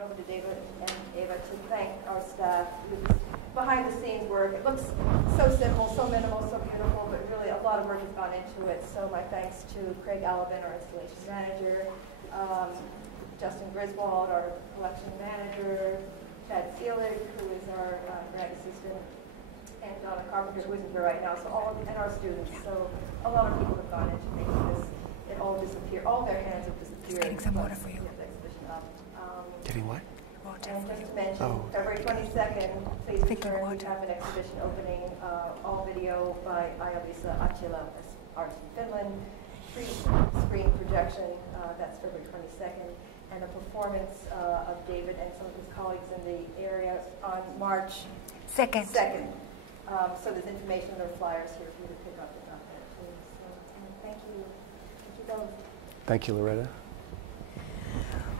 it over to David and Ava to thank our staff. Behind the scenes work. It looks so simple, so minimal, so beautiful, but really a lot of work has gone into it. So my thanks to Craig Alvin, our installation manager, Justin Griswold, our collection manager, Chad Seelig, who is our grant assistant, and Donna Carpenter, who isn't here right now, so and our students. So a lot of people have gone into making this, it all disappear. All their hands have disappeared. Getting some water for you. Get the exhibition up. Getting what? And just to mention, February 22nd, please return. We have an exhibition opening, all video by Aija-Liisa Achila, Art Finland, free screen projection, that's February 22nd, and a performance of David and some of his colleagues in the area on March 2nd. So there's information or flyers here for you to pick up and up there too. So, and thank you. Thank you both. Thank you, Loretta.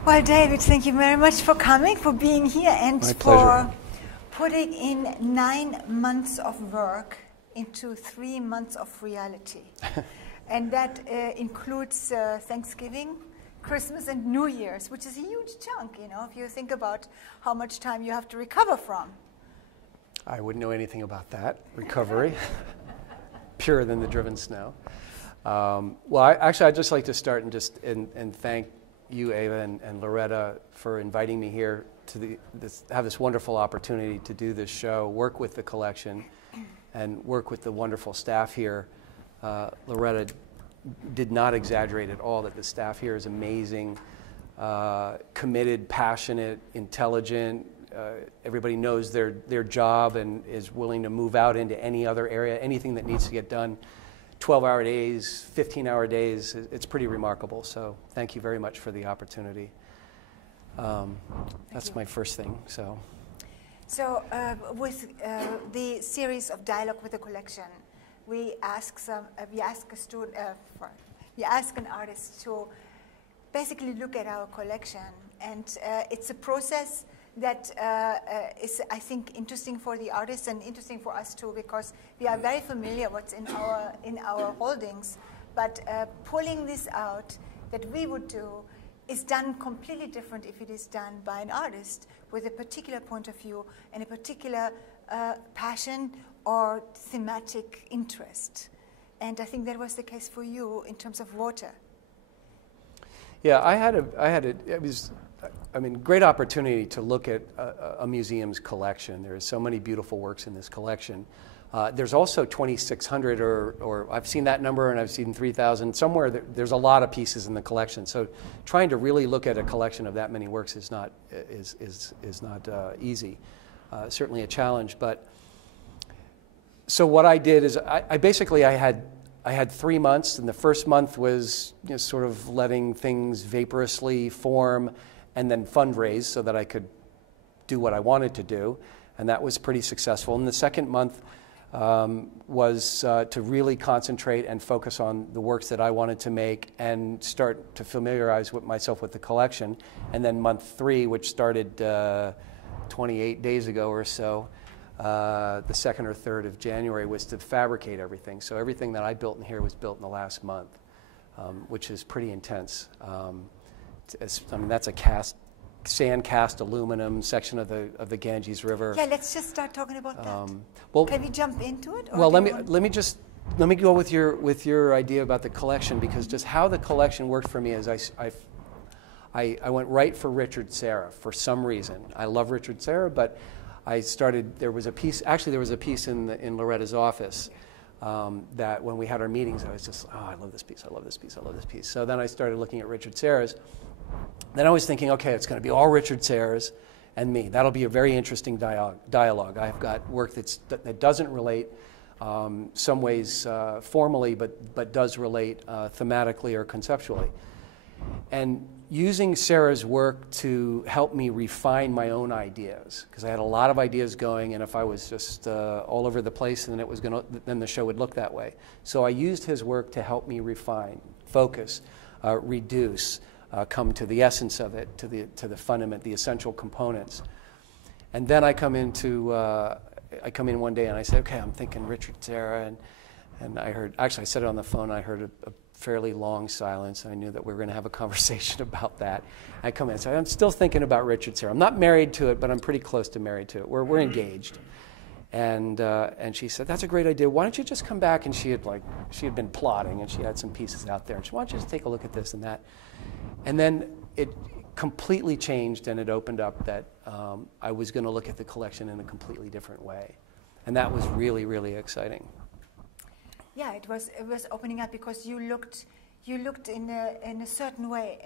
Well, David, thank you very much for coming, for being here, and for putting in 9 months of work into 3 months of reality. And that includes Thanksgiving, Christmas, and New Year's, which is a huge chunk, you know, if you think about how much time you have to recover from. I wouldn't know anything about that recovery. Purer than the driven snow. Well, I'd just like to start and thank you, Ava, and Loretta, for inviting me here to have this wonderful opportunity to do this show, work with the collection, and work with the wonderful staff here. Loretta did not exaggerate at all that the staff here is amazing, committed, passionate, intelligent. Everybody knows their job and is willing to move out into any other area, anything that needs to get done. 12-hour days, 15-hour days, it's pretty remarkable. So thank you very much for the opportunity. That's my first thing. So with the series of Dialogue with the Collection, we ask an artist to basically look at our collection, and it's a process that is, I think, interesting for the artists and interesting for us too, because we are very familiar what's in our holdings, but pulling this out that we would do is done completely different if it is done by an artist with a particular point of view and a particular passion or thematic interest. And I think that was the case for you in terms of water. Yeah, it was great opportunity to look at a museum's collection. There are so many beautiful works in this collection. There's also 2,600, or I've seen that number, and I've seen 3,000. Somewhere there's a lot of pieces in the collection. So trying to really look at a collection of that many works is not easy. Certainly a challenge. But so what I did is I had 3 months, and the first month was sort of letting things vaporously form and then fundraise so that I could do what I wanted to do, and that was pretty successful. And the second month was to really concentrate and focus on the works that I wanted to make and start to familiarize myself with the collection. And then month 3, which started 28 days ago or so, the 2nd or 3rd of January, was to fabricate everything. So everything that I built in here was built in the last month, which is pretty intense. That's a sand cast aluminum section of the Ganges River. Yeah, let's just start talking about that. Well, can we jump into it? Or well, let me go with your idea about the collection, because just how the collection worked for me is I went right for Richard Serra for some reason. I love Richard Serra, but there was a piece in Loretta's office that when we had our meetings, I was just, I love this piece, I love this piece, I love this piece. So then I started looking at Richard Serra's. Then I was thinking, okay, it's going to be all Richard Serra's and me. That'll be a very interesting dialogue. I've got work that doesn't relate some ways formally, but does relate thematically or conceptually. And using Sarah's work to help me refine my own ideas, because I had a lot of ideas going, and if I was just all over the place, then the show would look that way. So I used his work to help me refine, focus, reduce, come to the essence of it, to the fundament, the essential components. And then I come in one day and I say, okay, I'm thinking Richard Serra, and I heard, actually I said it on the phone, I heard a fairly long silence. I knew that we were going to have a conversation about that. I come in and say, I'm still thinking about Richard Serra. I'm not married to it, but I'm pretty close to married to it. We're engaged. And she said, that's a great idea. Why don't you just come back? And she had been plotting, and she had some pieces out there. And she, why don't you just take a look at this and that? And then it completely changed, and it opened up that I was going to look at the collection in a completely different way. And that was really, really exciting. Yeah, it was opening up because you looked in a certain way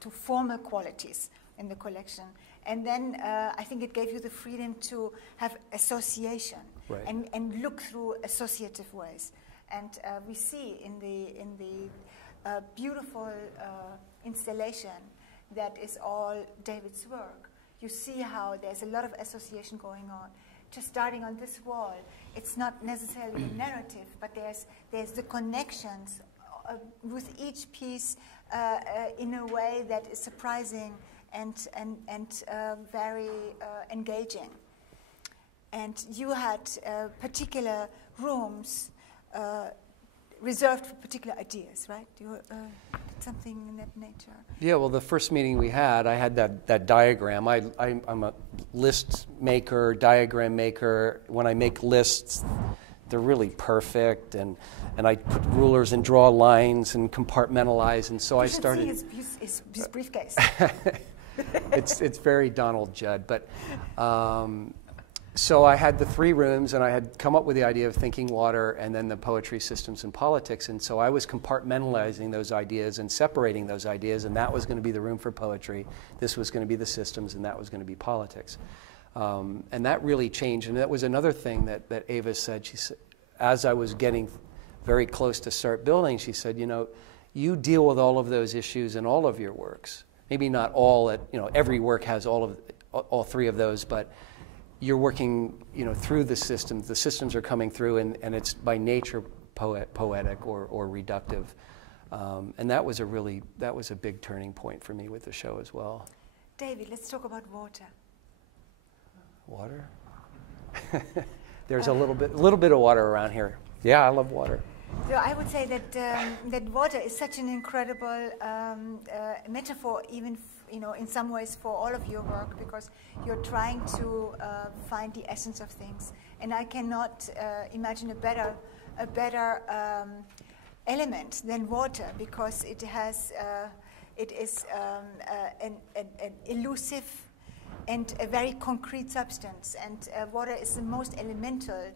to formal qualities in the collection, and then I think it gave you the freedom to have association, right, and look through associative ways. And we see in the beautiful installation that is all David's work. You see how there's a lot of association going on. Just starting on this wall, it's not necessarily a narrative, but there's the connections with each piece in a way that is surprising and very engaging. And you had particular rooms reserved for particular ideas, right? You did something in that nature. Yeah, well, the first meeting we had, I had that diagram. I'm a list maker, diagram maker. When I make lists, they're really perfect, and I put rulers and draw lines and compartmentalize, and so I started. See his briefcase. It's very Donald Judd, but so I had the 3 rooms, and I had come up with the idea of thinking water and then the poetry, systems, and politics, and so I was compartmentalizing those ideas and separating those ideas, and that was going to be the room for poetry, this was going to be the systems, and that was going to be politics. And that really changed, and that was another thing that Ava said. She said, as I was getting very close to start building, she said, you know, you deal with all of those issues in all of your works. Maybe not all, every work has all 3 of those, but you're working, through the systems. The systems are coming through, and it's by nature poetic or reductive. And that was a big turning point for me with the show as well. David, let's talk about water. Water? There's a little bit of water around here. Yeah, I love water. So I would say that water is such an incredible metaphor, even in some ways for all of your work, because you're trying to find the essence of things, and I cannot imagine a better element than water, because it is an elusive and a very concrete substance, and water is the most elemental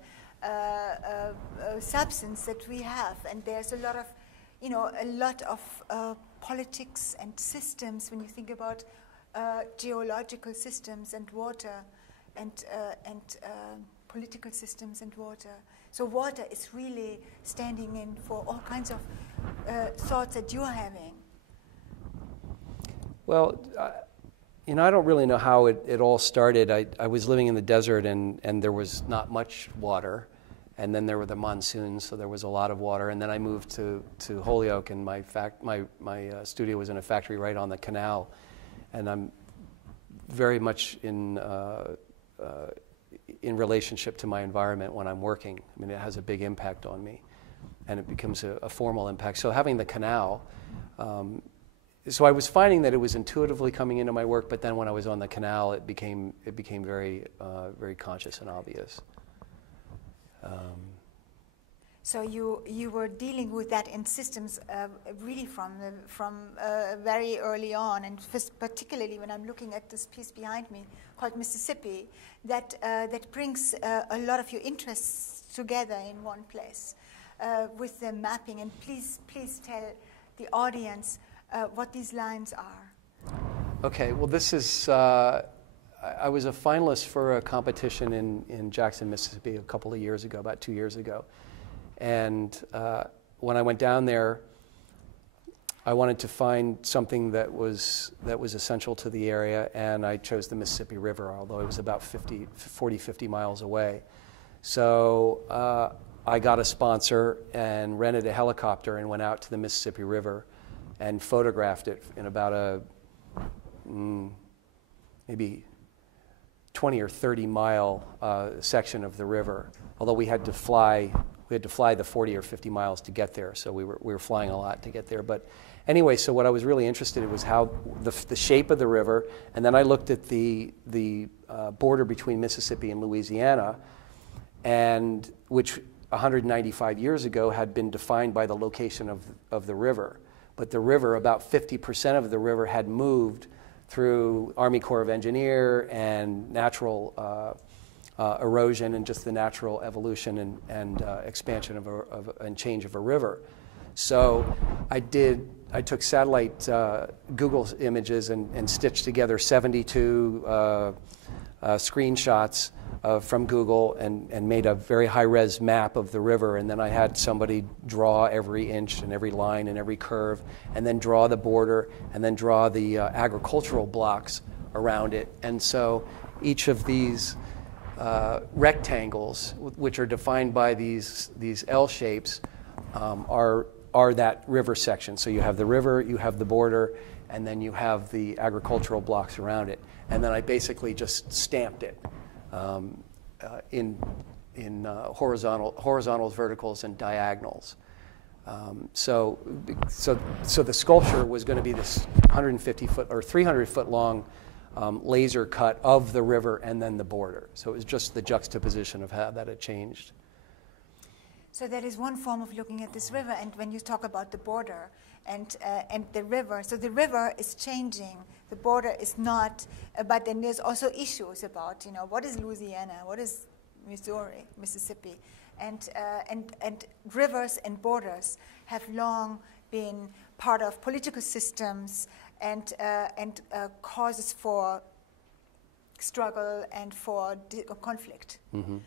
substance that we have, and there's a lot of politics and systems when you think about geological systems and water, and political systems and water. So water is really standing in for all kinds of thoughts that you're having. Well, I don't really know how it all started. I was living in the desert, and there was not much water. And then there were the monsoons, so there was a lot of water. And then I moved to Holyoke, and my studio was in a factory right on the canal. And I'm very much in relationship to my environment when I'm working. I mean, it has a big impact on me, and it becomes a formal impact. So having the canal, so I was finding that it was intuitively coming into my work, but then when I was on the canal, it became very very conscious and obvious. So you were dealing with that in systems really from very early on, and particularly when I'm looking at this piece behind me called Mississippi, that brings a lot of your interests together in one place with the mapping. And please tell the audience what these lines are. Okay, well, this is. I was a finalist for a competition in Jackson, Mississippi a couple of years ago, about 2 years ago. And when I went down there, I wanted to find something that was essential to the area, and I chose the Mississippi River, although it was about 50 miles away. So I got a sponsor and rented a helicopter and went out to the Mississippi River and photographed it in about maybe 20 or 30 mile section of the river, although we had to fly we had to fly the 40 or 50 miles to get there, so we were flying a lot to get there. But anyway, so what I was really interested in was how the shape of the river, and then I looked at the border between Mississippi and Louisiana, and which 195 years ago had been defined by the location of the river. But the river, about 50% of the river had moved through Army Corps of Engineer and natural erosion and just the natural evolution and expansion and change of a river. So I took satellite Google images and stitched together 72 screenshots from Google and made a very high-res map of the river, and then I had somebody draw every inch and every line and every curve, and then draw the border, and then draw the agricultural blocks around it. And so each of these rectangles, which are defined by these L shapes, are that river section. So you have the river, you have the border, and then you have the agricultural blocks around it. And then I basically just stamped it in horizontals, verticals, and diagonals. So the sculpture was going to be this 150-foot or 300-foot long laser cut of the river and then the border. So it was just the juxtaposition of how that had changed. So that is one form of looking at this river. And when you talk about the border and the river, so the river is changing. The border is not, but then there's also issues about, what is Louisiana, what is Missouri, Mississippi, and rivers and borders have long been part of political systems and causes for struggle and for conflict. Mm-hmm.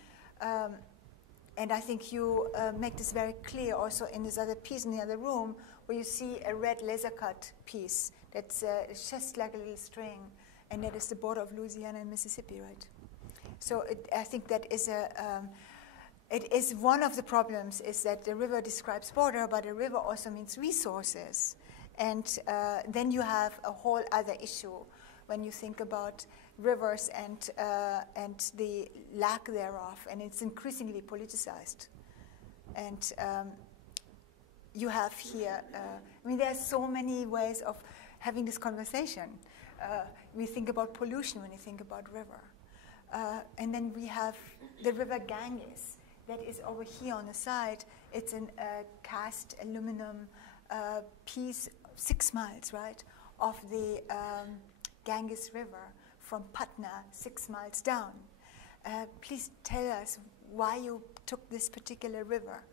And I think you make this very clear also in this other piece in the other room, where you see a red laser cut piece that's just like a little string, and that is the border of Louisiana and Mississippi, right? So I think that is it is one of the problems, is that the river describes border, but the river also means resources. And then you have a whole other issue when you think about rivers and the lack thereof, and it's increasingly politicized. And you have here, there are so many ways of having this conversation. We think about pollution when you think about river. And then we have the river Ganges that is over here on the side. It's a cast aluminum piece, 6 miles, right, of the Ganges River from Patna, 6 miles down. Please tell us why you took this particular river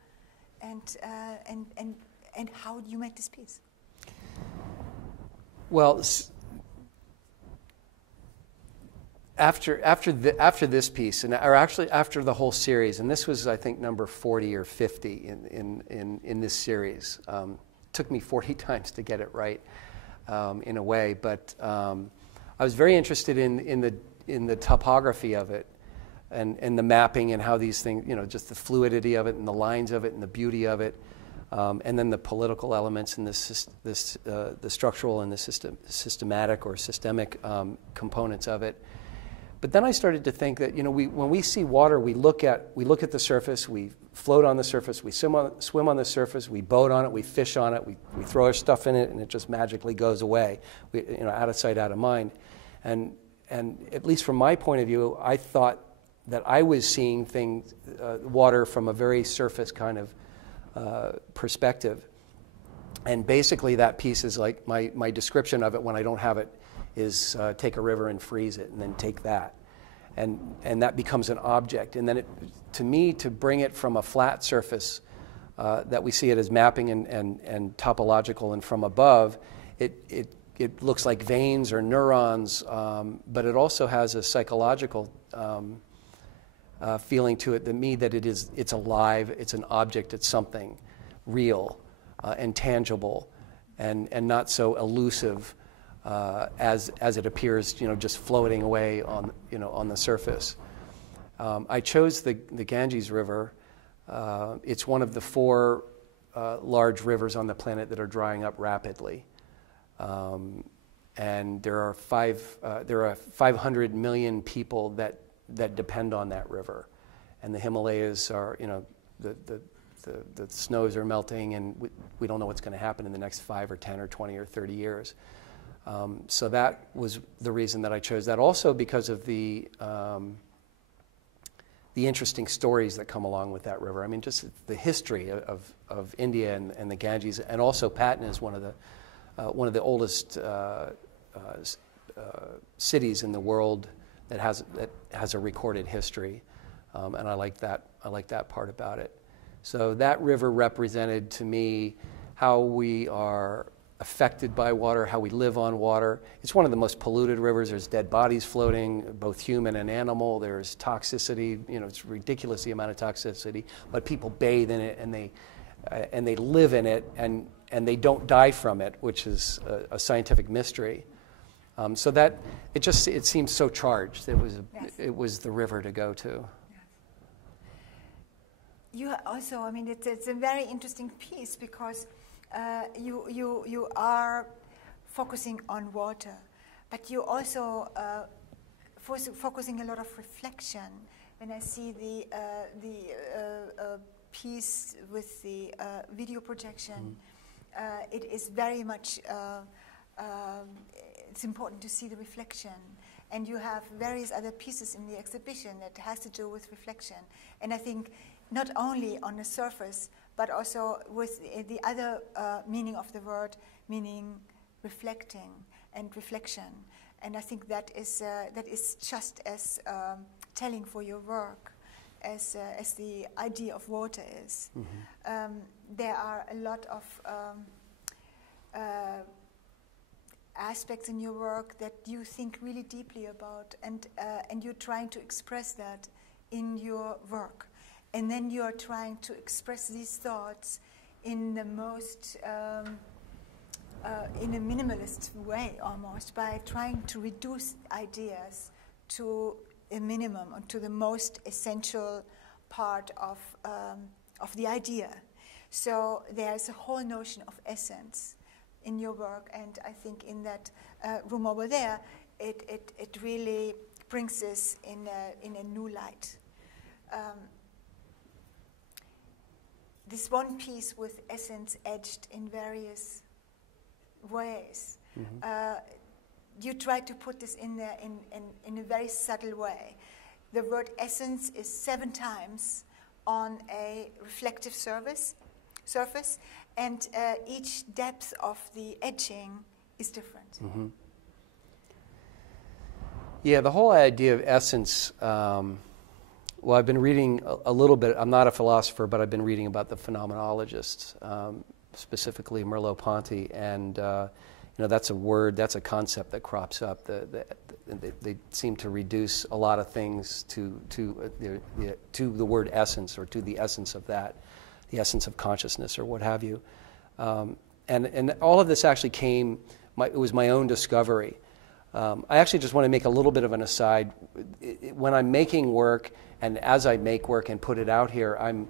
and how you make this piece. Well, after this piece, or actually after the whole series, and this was, I think, number 40 or 50 in this series. Took me 40 times to get it right, in a way, but I was very interested in the topography of it, and the mapping and how these things, just the fluidity of it and the lines of it and the beauty of it, and then the political elements and the structural and the systematic or systemic components of it. But then I started to think that when we see water, we look at the surface, we float on the surface, we swim on the surface, we boat on it, we fish on it, we throw our stuff in it, and it just magically goes away, out of sight, out of mind. And at least from my point of view, I thought that I was seeing water from a very surface kind of perspective. And basically that piece is like my description of it when I don't have it is take a river and freeze it, and then take that. And that becomes an object. And then to me, to bring it from a flat surface that we see it as mapping and topological and from above, it looks like veins or neurons, but it also has a psychological feeling to it that it's alive, it's an object, it's something real and tangible and not so elusive as it appears, just floating away on the surface. I chose the Ganges River. It's one of the 4 large rivers on the planet that are drying up rapidly, and there are 500 million people that depend on that river, and the Himalayas are, the snows are melting, and we don't know what's going to happen in the next 5 or 10 or 20 or 30 years. So that was the reason that I chose that. Also because of the interesting stories that come along with that river. I mean, just the history of India and the Ganges, and also Patna is one of the oldest cities in the world that has a recorded history, and I like that part about it. So that river represented to me how we are affected by water, how we live on water. It's one of the most polluted rivers. There's dead bodies floating, both human and animal. There's toxicity. You know, it's ridiculous the amount of toxicity. But people bathe in it, and they live in it, and they don't die from it, which is a scientific mystery. So that it seemed so charged. It was the river to go to. You also, I mean, it's a very interesting piece because you are focusing on water, but you also focusing a lot of reflection. When I see the piece with the video projection, it is very much. It's important to see the reflection, and you have various other pieces in the exhibition that has to do with reflection. And I think not only on the surface, but also with the other meaning of the word, meaning reflecting and reflection. And I think that is just as telling for your work as the idea of water is. Mm-hmm. There are a lot of aspects in your work that you think really deeply about, and you're trying to express that in your work. And then you're trying to express these thoughts in the most, in a minimalist way almost, by trying to reduce ideas to a minimum, or to the most essential part of the idea. So there's a whole notion of essence in your work, and I think in that room over there, it really brings this in a new light. This one piece with essence edged in various ways. Mm-hmm. You try to put this in there in a very subtle way. The word essence is 7 times on a reflective surface, and each depth of the etching is different. Mm-hmm. Yeah, the whole idea of essence, well, I've been reading a little bit. I'm not a philosopher, but I've been reading about the phenomenologists, specifically Merleau-Ponty, and that's a word, that's a concept that crops up. They seem to reduce a lot of things to the word essence, or to the essence of that, the essence of consciousness, or what have you. And all of this actually it was my own discovery. I actually just want to make a little bit of an aside. When I'm making work, and as I make work and put it out here, I'm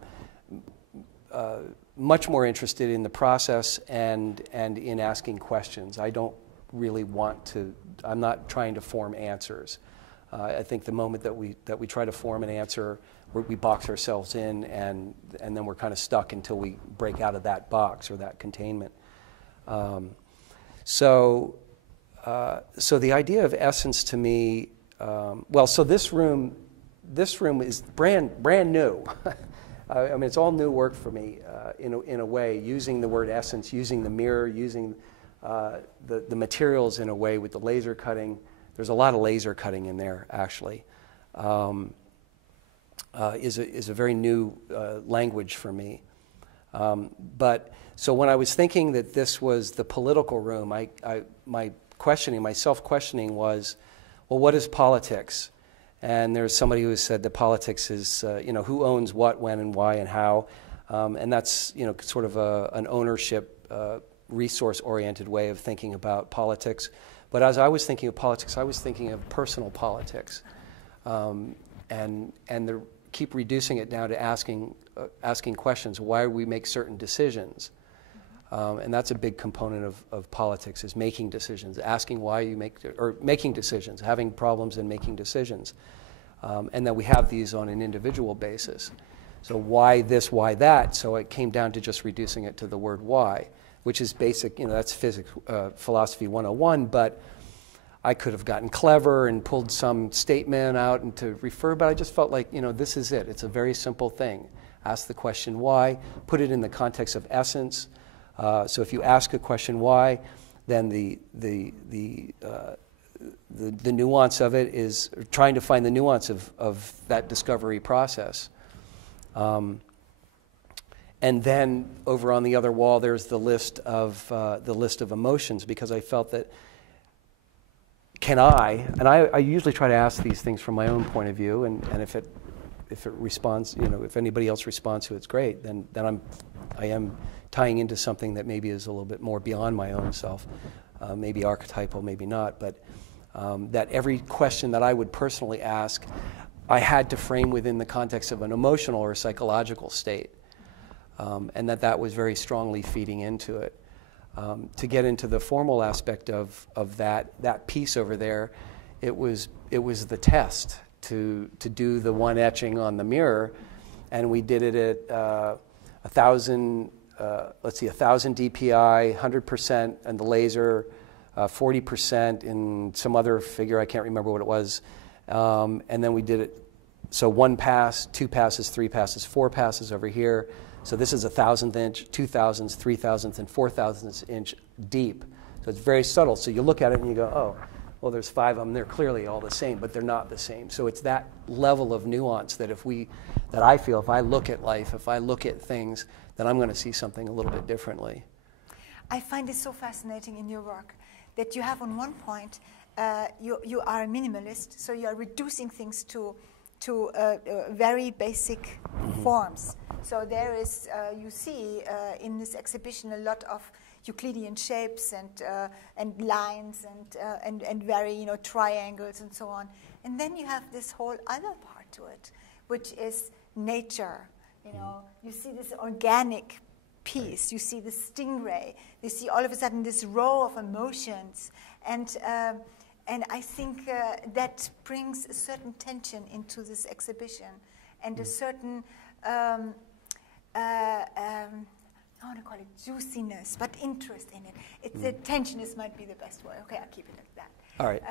much more interested in the process and in asking questions. I don't really want to, I'm not trying to form answers. I think the moment that we try to form an answer, we box ourselves in, and then we're kind of stuck until we break out of that box or that containment. So the idea of essence to me, so this room is brand new. I mean, it's all new work for me in a way, using the word essence, using the mirror, using the materials in a way with the laser cutting. There's a lot of laser cutting in there, actually. Is a very new language for me. But so when I was thinking that this was the political room, my self-questioning was, well, what is politics? And there's somebody who has said that politics is, who owns what, when, and why, and how. And that's, sort of an ownership, resource-oriented way of thinking about politics. But as I was thinking of politics, I was thinking of personal politics. And keep reducing it down to asking questions. Why do we make certain decisions? And that's a big component of politics, is making decisions, asking why you making decisions, having problems and making decisions. And that we have these on an individual basis. So why this, why that? So it came down to just reducing it to the word why, which is basic, that's physics, philosophy 101, but I could have gotten clever and pulled some statement out and to refer, but I just felt like, this is it. It's a very simple thing. Ask the question why, put it in the context of essence. So if you ask a question why, then the nuance of it is trying to find the nuance of that discovery process. And then over on the other wall, there's the list of emotions, because I felt that I usually try to ask these things from my own point of view, and if it responds, if anybody else responds to it's great, then I am tying into something that maybe is a little bit more beyond my own self, maybe archetypal, maybe not, but that every question that I would personally ask, I had to frame within the context of an emotional or psychological state, and that was very strongly feeding into it. To get into the formal aspect of that piece over there, it was the test to do the one etching on the mirror, and we did it at 1,000 DPI, 100% and the laser, 40% in some other figure, I can't remember what it was, and then we did it, so 1 pass, 2 passes, 3 passes, 4 passes over here. So this is 1,000th inch, 2,000th, 3,000th, and 4,000th inch deep. So it's very subtle. So you look at it and you go, oh, well, there's 5 of them. They're clearly all the same, but they're not the same. So it's that level of nuance that I feel if I look at life, if I look at things, then I'm going to see something a little bit differently. I find it so fascinating in your work that you have on one point, you are a minimalist, so you are reducing things to very basic forms. So there is, you see in this exhibition a lot of Euclidean shapes and lines and very triangles and so on. And then you have this whole other part to it, which is nature. You see this organic piece. You see the stingray. You see all of a sudden this row of emotions, and I think that brings a certain tension into this exhibition, and a certain, I want to call it juiciness, but interest in it. The tensioness might be the best word. Okay, I'll keep it like that. All right.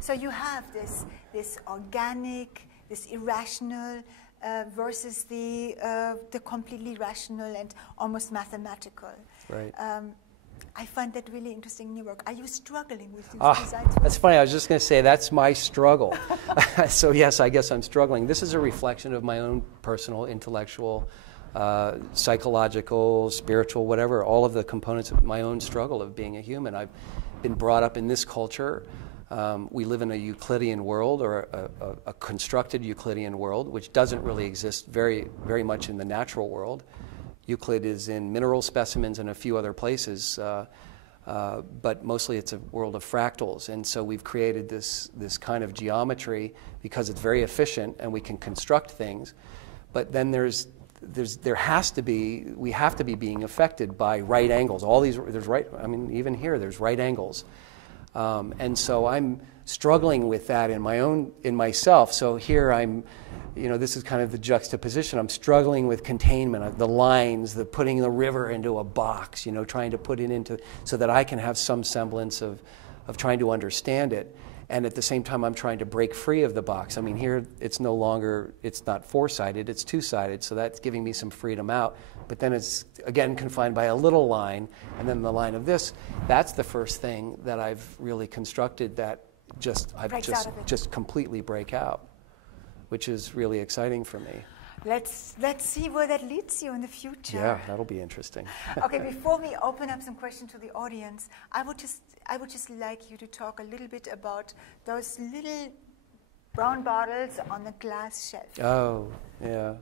So you have this organic, this irrational, versus the completely rational and almost mathematical. Right. I find that really interesting in your work. Are you struggling with these designs? That's funny. I was just going to say that's my struggle. So yes, I guess I'm struggling. This is a reflection of my own personal, intellectual, psychological, spiritual, whatever, all of the components of my own struggle of being a human. I've been brought up in this culture. We live in a Euclidean world, or a constructed Euclidean world, which doesn't really exist very, very much in the natural world. Euclid is in mineral specimens and a few other places, but mostly it's a world of fractals. And so we've created this kind of geometry because it's very efficient and we can construct things. But then we have to be being affected by right angles. Even here there's right angles. And so I'm struggling with that in myself. So here I'm, this is kind of the juxtaposition. I'm struggling with containment of the lines, putting the river into a box, trying to put it into, so that I can have some semblance of trying to understand it. And at the same time, I'm trying to break free of the box. I mean, here it's not four-sided, it's two-sided, so that's giving me some freedom out. But then it's, again, confined by a little line, and then the line of this. That's the first thing that I've really constructed that just completely break out, which is really exciting for me. Let's see where that leads you in the future. Yeah, that'll be interesting. Okay, before we open up some questions to the audience, I would just like you to talk a little bit about those little brown bottles on the glass shelf. Oh, yeah.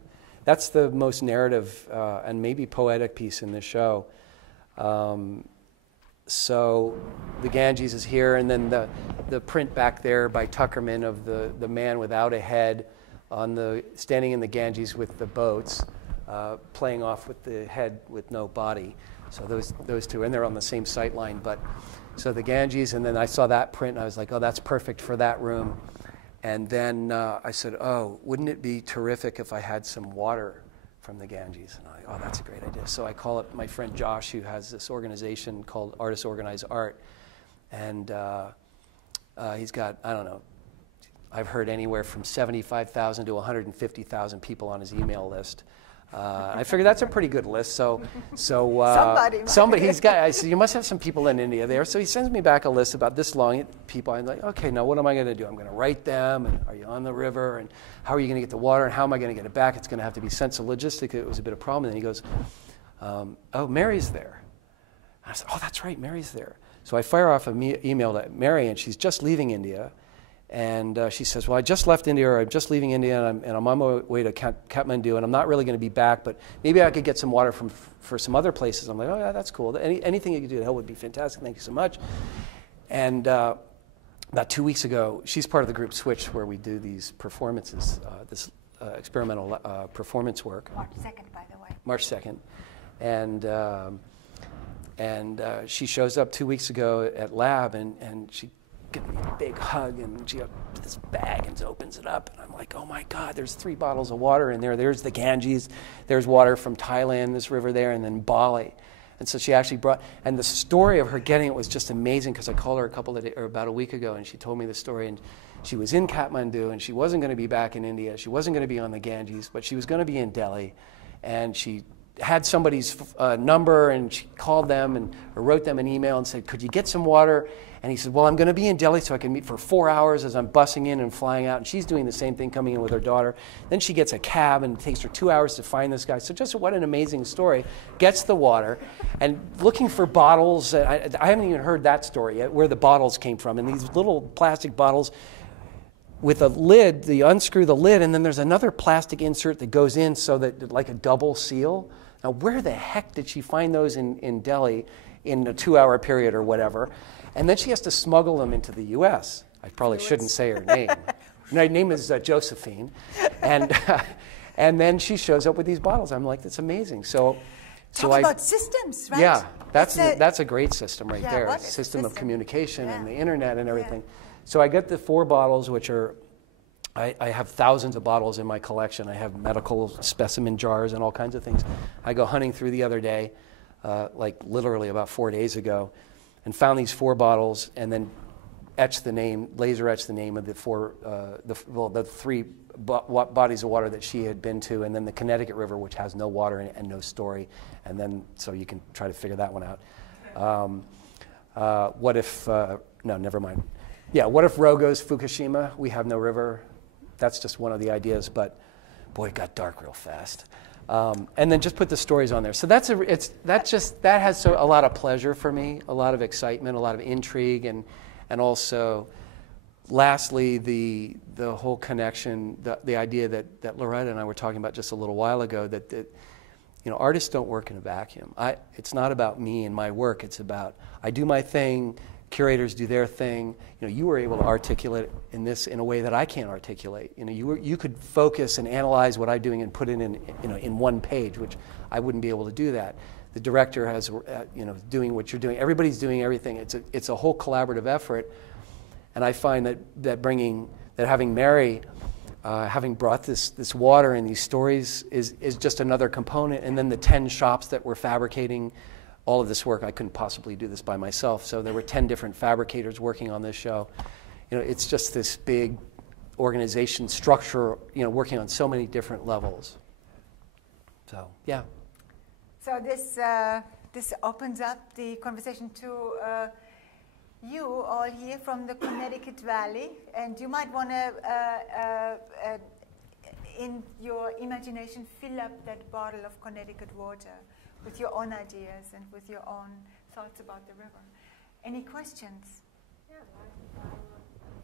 That's the most narrative and maybe poetic piece in this show. So the Ganges is here, and then the print back there by Tuckerman of the man without a head standing in the Ganges with the boats, playing off with the head with no body. So those two, and they're on the same sight line. But so the Ganges, and then I saw that print, and I was like, oh, that's perfect for that room. And then I said, oh, wouldn't it be terrific if I had some water from the Ganges. And I'm like, oh, that's a great idea. So I call up my friend Josh, who has this organization called Artists Organize Art. And he's got, I don't know, I've heard anywhere from 75,000 to 150,000 people on his email list. I figure that's a pretty good list. So somebody he's got. I said, you must have some people in India there. So he sends me back a list about this long people. I'm like, okay, now what am I going to do? I'm going to write them. And are you on the river? And how are you going to get the water? And how am I going to get it back? It's going to have to be sent. So logistically, it was a bit of a problem. And then he goes, oh, Mary's there. And I said, oh, that's right, Mary's there. So I fire off an email to Mary, and she's just leaving India. And she says, well, I just left India, or I'm just leaving India, and I'm on my way to Kathmandu, and I'm not really going to be back, but maybe I could get some water for some other places. I'm like, oh, yeah, that's cool. Anything you could do to help would be fantastic. Thank you so much. And about 2 weeks ago, she's part of the group Switch, where we do these performances, this experimental performance work. March 2nd, by the way. March 2nd. And she shows up 2 weeks ago at lab, and she gives me a big hug, and she has this bag and opens it up, and I'm like, oh my God, there's 3 bottles of water in there. There's the Ganges, there's water from Thailand, this river there, and then Bali. And so she actually brought, and the story of her getting it was just amazing, because I called her about a week ago, and she told me the story, and she was in Kathmandu, and she wasn't going to be back in India. She wasn't going to be on the Ganges, but she was going to be in Delhi, and she had somebody's number, and she called them and or wrote them an email and said, could you get some water? And he said, well, I'm going to be in Delhi, so I can meet for 4 hours as I'm busing in and flying out. And she's doing the same thing, coming in with her daughter. Then she gets a cab, and it takes her 2 hours to find this guy. So just what an amazing story. Gets the water, and looking for bottles. I haven't even heard that story yet, where the bottles came from. And these little plastic bottles with a lid, you unscrew the lid, and then there's another plastic insert that goes in so that, like a double seal. Now, where the heck did she find those in Delhi in a 2-hour period or whatever? And then she has to smuggle them into the U.S. I probably shouldn't say her name. Her name is Josephine. And then she shows up with these bottles. I'm like, that's amazing. Talk about systems, right? Yeah, that's a great system right there. What System of communication and the Yeah. internet and everything. So I get the 4 bottles, which are, I have thousands of bottles in my collection. I have medical specimen jars and all kinds of things. I go hunting through the other day, like literally about 4 days ago, and found these 4 bottles, and then laser etched the name of the 3 bodies of water that she had been to, and then the Connecticut River, which has no water in it and no story, and then so you can try to figure that one out. What if? No, never mind. Yeah, what if Rogo's Fukushima? We have no river. That's just one of the ideas, but boy, it got dark real fast. And then just put the stories on there. So that has a lot of pleasure for me, a lot of excitement, a lot of intrigue, and also, lastly, the whole connection, the idea that Loretta and I were talking about just a little while ago, that artists don't work in a vacuum. It's not about me and my work. It's about I do my thing. Curators do their thing. You were able to articulate in this in a way that I can't articulate. You could focus and analyze what I'm doing and put it in one page, which I wouldn't be able to do that. The director has, doing what you're doing. Everybody's doing everything. It's a whole collaborative effort, and I find that having Mary, having brought this water and these stories is just another component, and then the 10 shops that we're fabricating. All of this work, I couldn't possibly do this by myself. So there were 10 different fabricators working on this show. It's just this big organization structure, working on so many different levels. So, yeah. So this opens up the conversation to you all here from the Connecticut Valley, and you might want to, in your imagination, fill up that bottle of Connecticut water with your own ideas and with your own thoughts about the river. Any questions? Yeah, why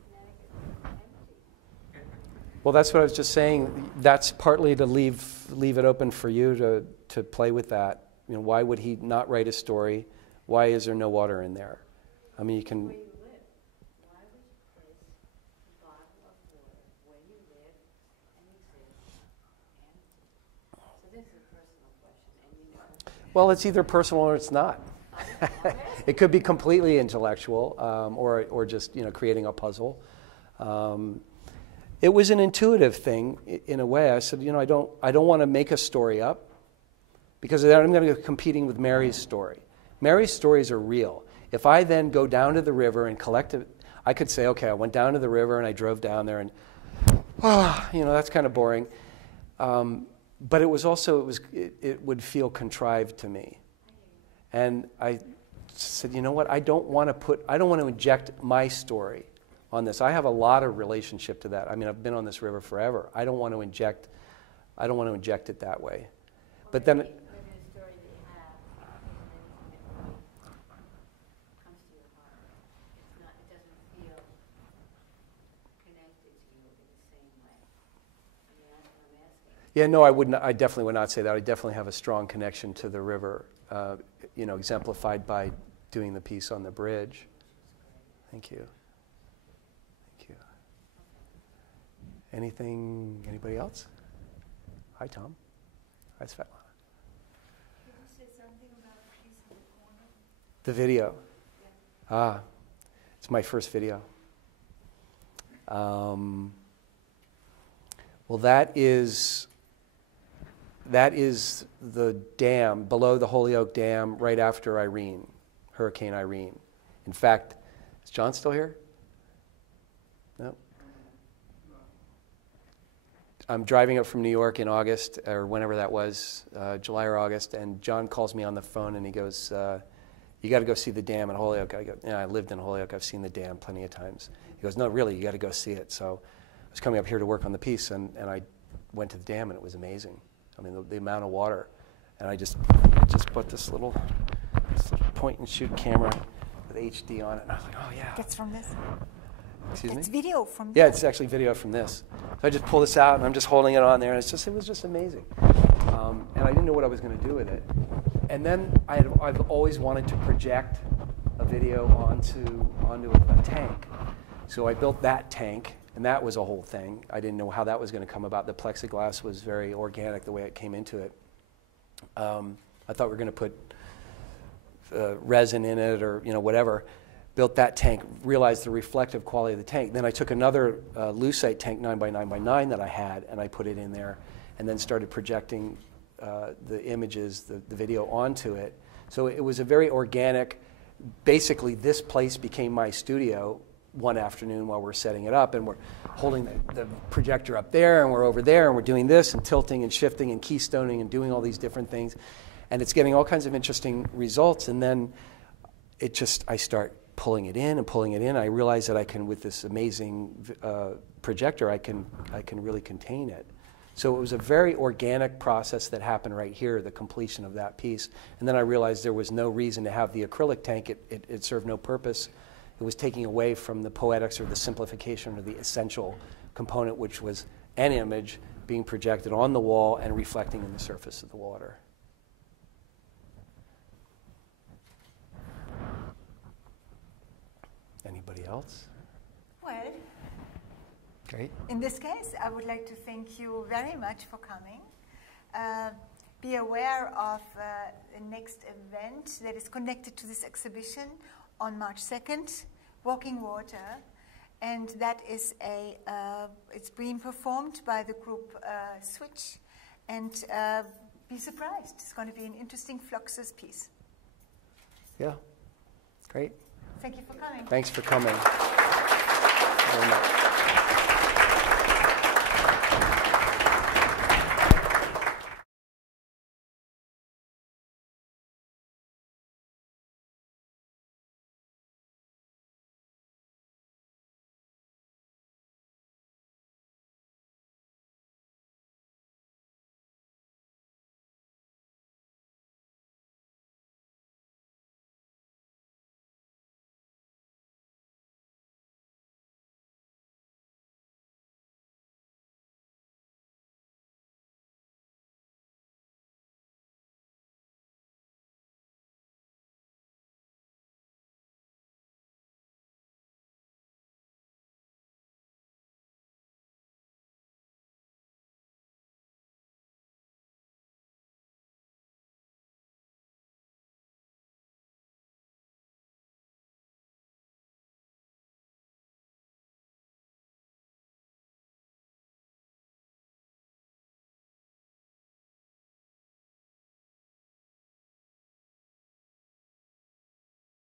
Connecticut empty? Well, that's what I was just saying. That's partly to leave it open for you to play with that. Why would he not write a story? Why is there no water in there? I mean, you can. Where you live. Why would you place a bottle of water where you live and exist empty? So this is a personal question, and Well, it's either personal or it's not. It could be completely intellectual, or just creating a puzzle. it was an intuitive thing in a way. I said, you know, I don't want to make a story up because then I'm going to go competing with Mary's story. Mary's stories are real. If I then go down to the river and collect it, I could say, okay, I went down to the river and I drove down there and, you know, that's kind of boring. But it was also, it would feel contrived to me. And I said, you know what, I don't want to inject my story on this. I have a lot of relationship to that. I mean, I've been on this river forever. I don't want to inject it that way. But then, Maybe the story that you have isn't anything that comes to your heart. It's not. It doesn't feel connected to you in the same way. I mean, that's what I'm asking. yeah, no, I would not. I definitely would not say that. I definitely have a strong connection to the river, you know, exemplified by doing the piece on the bridge. Thank you. Thank you. Anybody else? Hi, Tom. Hi, Svetlana. Can you say something about the piece in the corner? The video. Yeah. It's my first video. Well, that is the dam, below the Holyoke Dam, right after Irene, Hurricane Irene. In fact, is John still here? No? I'm driving up from New York in August, or whenever that was, July or August, and John calls me on the phone and he goes, you got to go see the dam in Holyoke. I go, yeah, I lived in Holyoke. I've seen the dam plenty of times. He goes, no, really, you got to go see it. So I was coming up here to work on the piece, and I went to the dam, and it was amazing. I mean, the amount of water. And I just put this little point-and-shoot camera with HD on it, and I was like, oh, yeah. That's from this? Excuse me? It's video from this? Yeah, it's actually video from this. So I just pull this out, and I'm just holding it on there, and it was just amazing. And I didn't know what I was going to do with it. And then I've always wanted to project a video onto a tank. So I built that tank, and that was a whole thing. I didn't know how that was going to come about. The plexiglass was very organic the way it came into it. I thought we were going to put resin in it or whatever. Built that tank, realized the reflective quality of the tank. Then I took another lucite tank 9x9x9 that I had, and I put it in there, and then started projecting the images, the video onto it. So it was a very organic, basically this place became my studio one afternoon while we're setting it up, and we're holding the projector up there, and we're over there, and we're doing this, and tilting and shifting and keystoning and doing all these different things. And it's getting all kinds of interesting results, and then I start pulling it in and pulling it in. I realize that I can, with this amazing projector, I can really contain it. So it was a very organic process that happened right here, the completion of that piece. And then I realized there was no reason to have the acrylic tank. It served no purpose. It was taking away from the poetics or the simplification or the essential component, which was an image being projected on the wall and reflecting in the surface of the water. Anybody else? Well, Great. in this case, I would like to thank you very much for coming. Be aware of the next event that is connected to this exhibition on March 2nd, Walking Water. And that is it's being performed by the group Switch. And be surprised. It's going to be an interesting Fluxus piece. Yeah. Great. Thank you for coming. Thanks for coming. Very much.